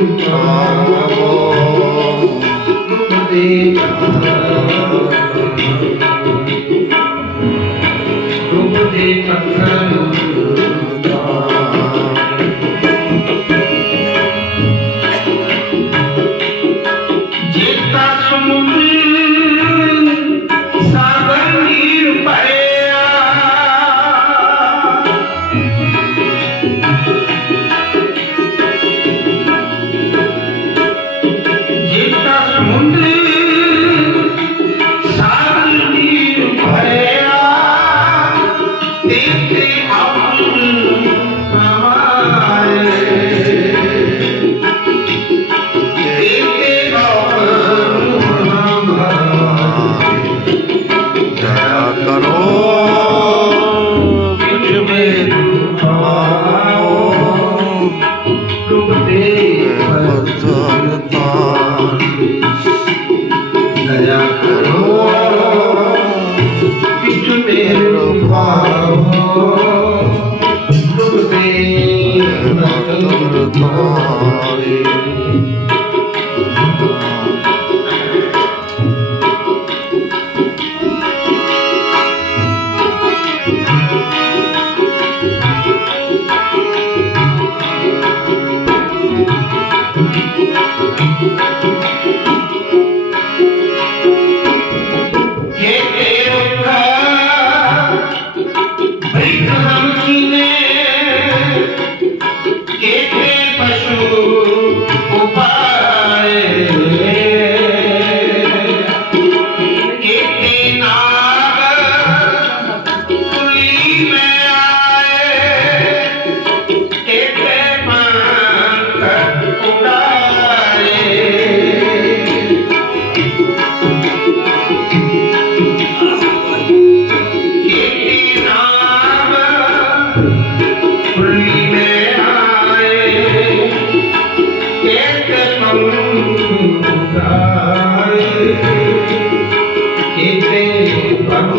Come on, come on. Thank you.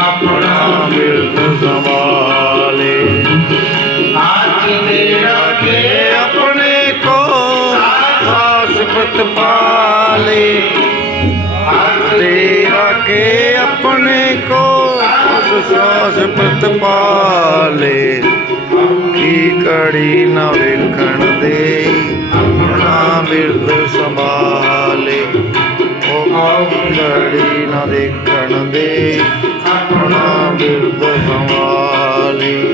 ਆਪਣਾ ਮਿਲ ਸੰਭਾਲੇ ਆਜ ਮੇਰਾ ਕੇ ਆਪਣੇ ਕੋ ਸਾਸਪਤ ਪਾਲੇ ਤੇਰਾ ਕੇ ਆਪਣੇ ਕੋ ਸਾਸਪਤ ਪਾਲੇ ਕੀ ਕੜੀ ਨਾ ਵੇਖਣ ਦੇ ਆਪਣਾ ਮਿਰਦ ਸੰਭਾਲੇ ਉਹ ਕੜੀ ਨਾ ਦੇਖਣ ਦੇ The Kamali.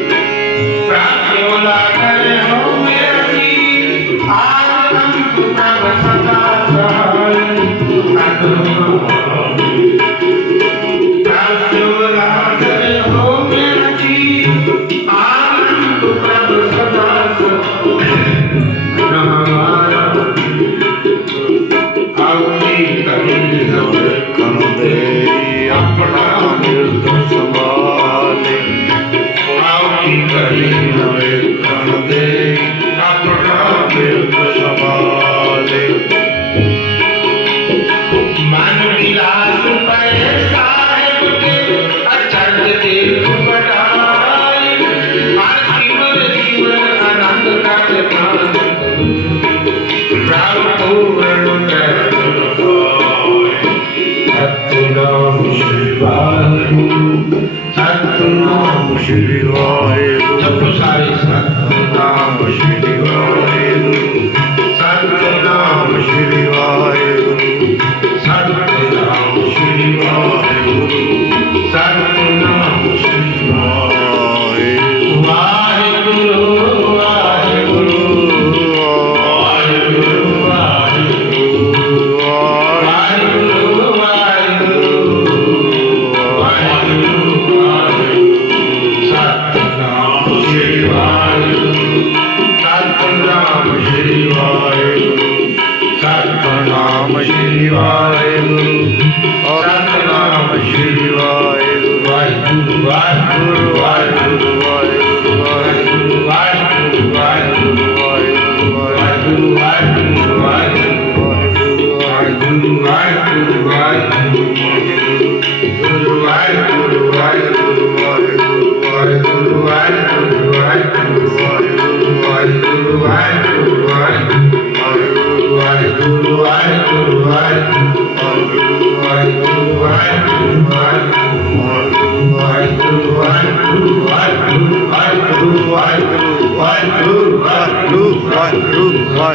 Sarva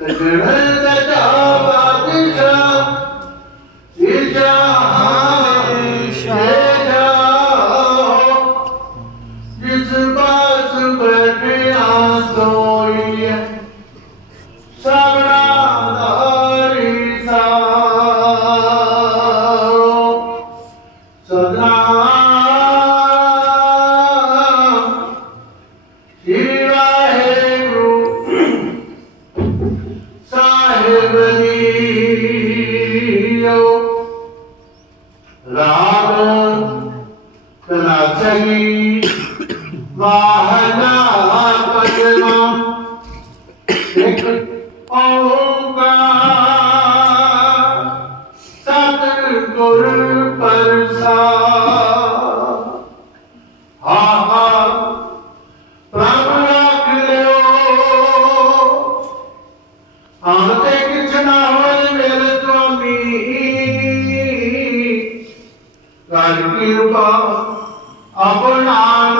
Ödümü de dava ਰਾਗ ਤਨਾਚਈ কৃপা আপনার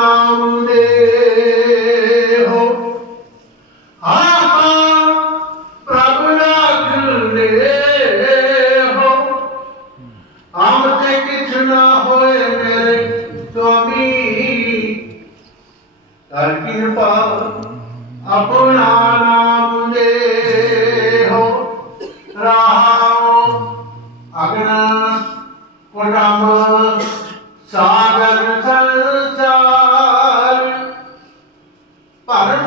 ਭਾਰਤ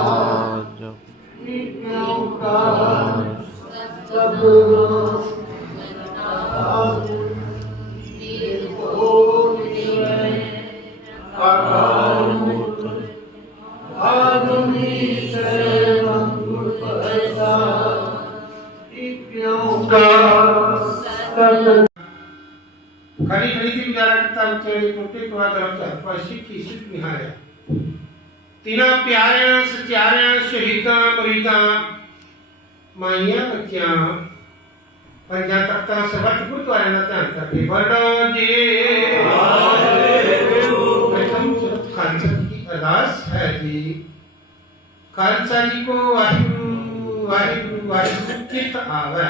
ಕಡಿ ಕಡಿತಿನ ಜಾರಾಗುತ್ತಾ ಅಂತೇಳಿ ಪ್ರತ್ಯೇಕವಾದ ಶಿಕ್ಷಿ ವಿಹಾರ ತಿನಾಪ್ಯಾರೇಣ ಸಚಾರೇಣ ಹಿತ ಪರಿತ माइया बच्चा पंजा तख्ता सबक गुरुद्वारे ना ध्यान करके बड़ो जी। खालसा की अरदास है जी। खालसा जी को वाहिगुरु वाहिगुरु वाहिगुरु कित आवे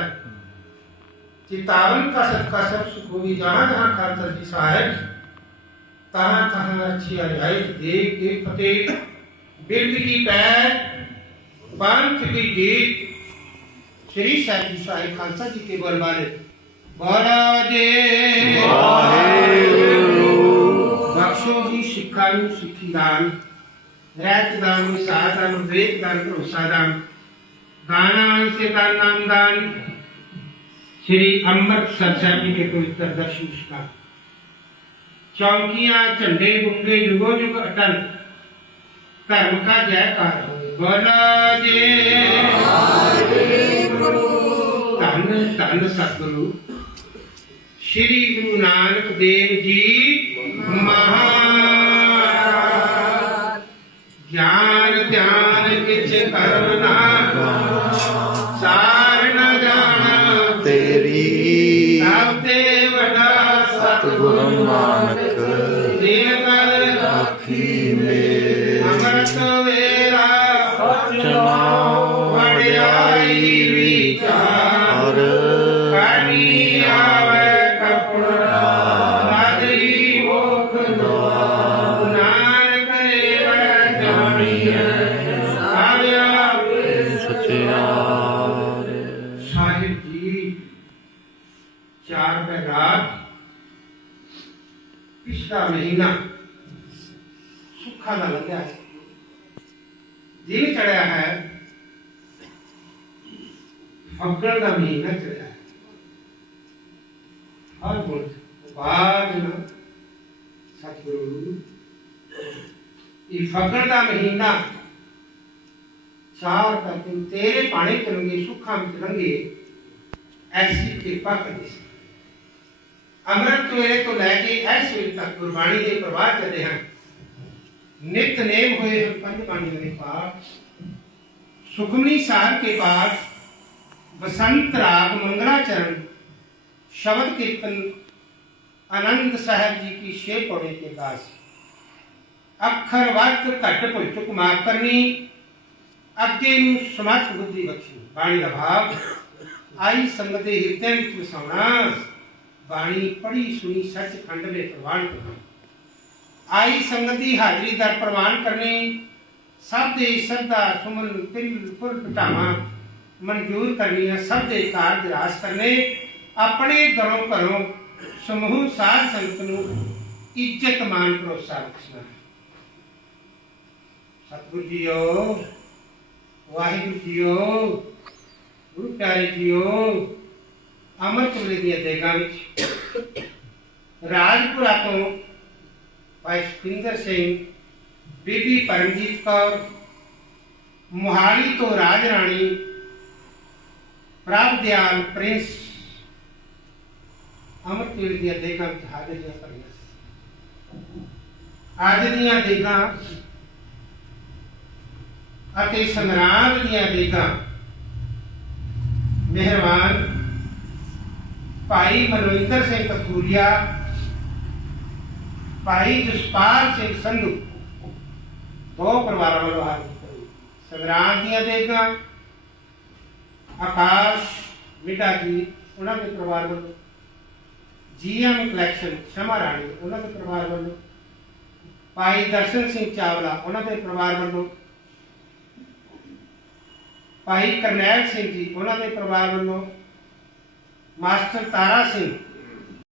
चितावन का सबका सब सुखोगी जहाँ जहाँ खालसा जी साहेब तहां तहां अच्छी आजाई देख के फतेह। बिरद की पैर पंथ की गीत श्री साहिब जी साहेब खालसा जी के बलवाले बख्शो जी नु दान। दान वेद दान दान। दान से दान नाम दान। श्री अमृतसर साहब जी के पवित्र दर्शन का चौकियाँ, झंडे गुंगे, युगो युग अटल। धर्म का जयकार हो। धन धन सतगुरु श्री गुरु नानक देव जी महाराज। ज्ञान ध्यान किछ कर्म ना अप्रैल का महीना चला हर मुल्क भागना महीना चार का तेरे पाने चलेंगे सुखा में चलेंगे ऐसी कृपा करनी अमृत वेले तो लैके इस वे तक गुरबाणी के प्रवाह चले हैं। नित नेम हुए हैं पंच बाणियों पाठ सुखमनी साहब के पाठ बसंत राग मंगलाचरण शब्द कीर्तन आनंद साहब जी की छे पौड़े के दास अखर वक्त घट भुल चुक माफ करनी ਅੱਗੇ ਨੂੰ ਸਮਤ ਬੁੱਧੀ ਬਖਸ਼ੀ ਬਾਣੀ ਦਾ ਭਾਵ ਆਈ ਸੰਗਤ ਦੇ ਹਿਰਦੇ ਵਿੱਚ ਵਸਾਉਣਾ ਬਾਣੀ ਪੜ੍ਹੀ ਸੁਣੀ ਸੱਚ ਖੰਡ ਦੇ ਪ੍ਰਵਾਨ ਕਰਨਾ ਆਈ ਸੰਗਤ ਦੀ ਹਾਜ਼ਰੀ ਦਰ ਪ੍ਰਵਾਨ ਕਰਨੀ ਸਭ ਦੇ ਸਰਦਾ ਸੁਮਨ ਤਿਲ ਫੁੱਲ ਪਟਾਵਾ ਮਨਜ਼ੂਰ ਕਰਨੀਆਂ ਸਭ ਦੇ ਕਾਰਜ ਰਾਸ ਕਰਨੇ, ਆਪਣੇ ਘਰੋਂ ਘਰੋਂ ਸਮੂਹ ਸਾਧ ਸੰਗਤ ਨੂੰ ਇੱਜ਼ਤ ਮਾਨ ਭਰੋਸਾ ਬਖਸ਼ਣਾ। ਸਤਿਗੁਰੂ ਜੀਓ, ਵਾਹਿਗੁਰੂ ਜੀਓ, ਗੁਰੂ ਪਿਆਰੇ ਜੀਓ, ਅਮਰਤ ਵੇਲੇ ਦੀਆਂ ਦੇਗਾਂ ਵਿੱਚ ਰਾਜਪੁਰਾ ਤੋਂ ਭਾਈ ਸੁਖਿੰਦਰ ਸਿੰਘ, ਬੀਬੀ ਪਰਮਜੀਤ ਕੌਰ, ਮੁਹਾਲੀ ਤੋਂ ਰਾਜ ਰਾਣੀ ਪ੍ਰਭ ਦਿਆਲ ਪ੍ਰਿੰਸ ਅਮਰਤ ਵੇਲੇ ਦੀਆਂ ਦੇਗਾਂ ਵਿੱਚ ਹਾਜ਼ਰੀਆਂ ਭਰੀਆਂ ਸੀ ਅੱਜ ਦੀਆਂ ਦੇਗਾਂ ਅਤੇ ਸੰਗਰਾਮ ਦੀਆਂ ਦੇਗਾਂ ਮਿਹਰਬਾਨ ਭਾਈ ਮਨਵਿੰਦਰ ਸਿੰਘ ਕਥੂਰੀਆ ਭਾਈ ਜਸਪਾਲ ਸਿੰਘ ਸੰਧੂ ਦੋ ਪਰਿਵਾਰਾਂ ਵੱਲੋਂ ਹਾਜ਼ਰ ਹੋਏ ਸੰਗਰਾਮ ਦੀਆਂ ਦੇਗਾਂ ਆਕਾਸ਼ ਮਿੱਡਾ ਜੀ, ਉਹਨਾਂ ਦੇ ਪਰਿਵਾਰ ਵੱਲੋਂ। ਜੀਐਮ ਕਲੈਕਸ਼ਨ ਸ਼ਮਾ ਰਾਣੀ, ਉਹਨਾਂ ਦੇ ਪਰਿਵਾਰ ਵੱਲੋਂ। ਭਾਈ ਦਰਸ਼ਨ ਸਿੰਘ ਚਾਵਲਾ, ਉਹਨਾਂ ਦੇ ਪਰਿਵਾਰ ਵੱਲੋਂ। ਭਾਈ ਕਰਨੈਲ ਸਿੰਘ ਜੀ, ਉਹਨਾਂ ਦੇ ਪਰਿਵਾਰ ਵੱਲੋਂ। ਮਾਸਟਰ ਤਾਰਾ ਸਿੰਘ